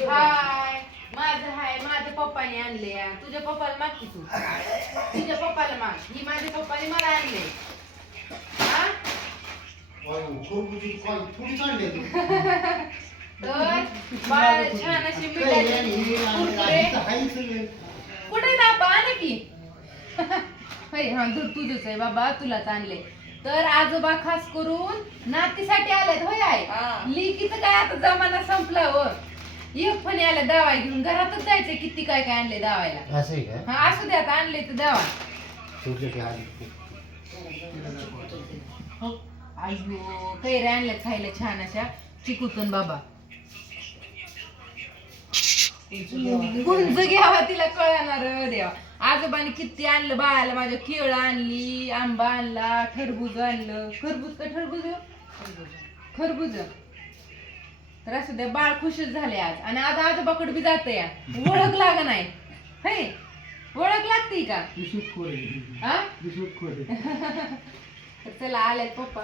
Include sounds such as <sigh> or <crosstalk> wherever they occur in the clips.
हाय. माझं हाय माझ्या पप्पाने आणले या तुझ्या पप्पाला माग की तू? तुझ्या पप्पाला माग. ही माझ्या पप्पाने मला आणले हा? तर बाळ छान अशी मिठाची कुरकुरे. कुठे दापा आण की. होय हा दूध तुझंच आहे बाबा तुलाच आणले तर आजोबा खास करून नातीसाठी आलेत होय हा. आहे लिकीचं काय आता जमाना संपला हो. एक फणी आल्या दवा घेऊन घरातच जायचंय किती काय काय आणले दावायला असं आहे का? हा असू द्या आता आणले तर दवा. तुझं आली. हो कैऱ्या आणल्या खायला छान अशा. चिकुतून बाबा. गुंज घ्यावा तिला कळणार देवा. आजोबाने किती आणलं बाळाला माझ्या केळ आणली आंबा आणला खरबूज आणलं. खरबूज का ठरबूज? खरबूज. तर असं द्या बाळ खुशच झाले आज. आणि आज आजोबाकडे बी जात या. ओळख लाग नाही. हे? ओळख लागते का? हा तर चला आल्यात पप्पा.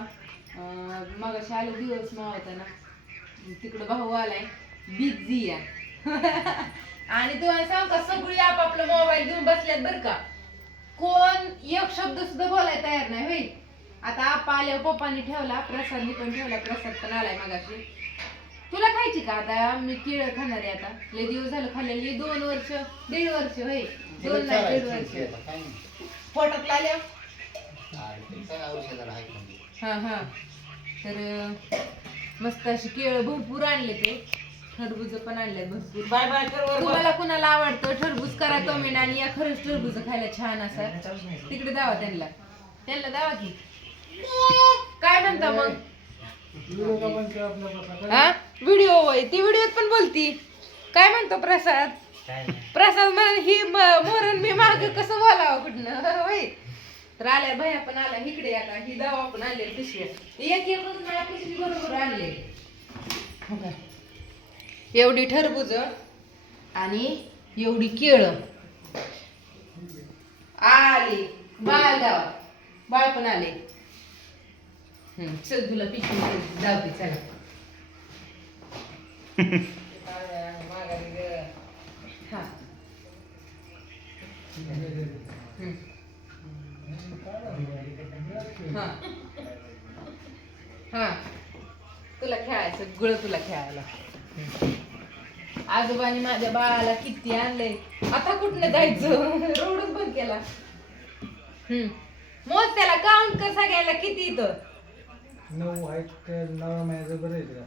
मग आले दिवस नव्हता ना. तिकडं भाऊ आलाय. बिझी या. <laughs> आणि तुम्हाला सांग का सगळी आपापला मोबाईल घेऊन बसल्यात बर का? कोण एक शब्द सुद्धा बोलायला तयार नाही होई आता आपा आल्यावर पप्पानी ठेवला प्रसादनी पण ठेवला प्रसाद पण आलाय मगाशी. तुला खायची का आता? मी केळ खाणार आहे आता. लय दिवस झालं खाल्लेली दोन वर्ष दीड वर्ष होय. दोन नाही दीड वर्ष. पोटात आल्या हा हा. तर मस्त अशी केळ भरपूर आणले ते. टरबूज पण आणले भरपूर. बाय बाय कर वर तुम्हाला कुणाला आवडतं टरबूज करा कमेंट आणि या खरंच टरबूज खायला छान असं. तिकडे दावा त्यांना. त्यांना दावा की. काय म्हणता मग? हा? व्हिडिओ होय. ती व्हिडिओत पण बोलती. काय म्हणतो प्रसाद? प्रसाद म्हण ही म- मोरण मी माग कसं बोलावं कुठनं? होय. तर आल्या भया पण आला इकडे आता. ही दवा पण आणले पिशव्या एक एक पिशवी बरोबर आणले. हो? एवढी टरबूज आणि एवढी केळ. आले. बाळ दावा. बाळ पण आले. चल तुला पिशवी देते. जाऊ दे चला. हा. हा. हा. तुला खेळायचं गुळ तुला खेळायला. आजोबांनी माझ्या बाळाला किती आणलंय आता कुठनं जायचं? रोडच बंद केला. हम्म मोज त्याला काउंट कसा घ्यायला किती इथं? नऊ आहेत त्या नव्या महिन्याचं बरं आहे का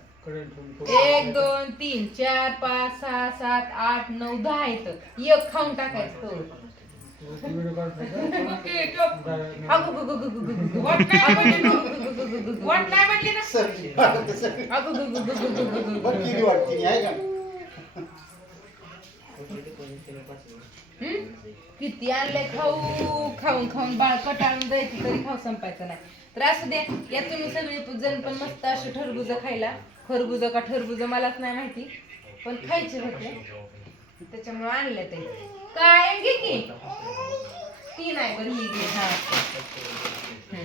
एक दोन तीन चार पाच सहा सात आठ नऊ दहा इथं एक खाऊन टाकायचं तो व्हिडिओ काढतो ओके, टोप. अगो गो गो गो गो गो गो गो. वाट नाही म्हणली अगो ना. गो गो गो गो गो गो. वाट नाही म्हणली ना अगो गो गो गो गो गो गो गो गो. हम्म? किती आणले खाऊ खाऊन खाऊन बाळ कटाळून जायची तरी खाऊ संपायचं नाही. तर असू दे या तुम्ही सगळी जण पण मस्त अशी टरबूज खायला. खरबूज का ठरबुज मलाच नाही माहिती पण खायचे होते त्याच्यामुळे आणले ते. काय घे की? ती नाही बरं ही घे. हा. हम्म.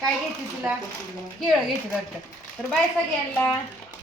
काय घ्यायची तुला? केळं घ्यायची वाटतं. तर बाय सगळ्यांना.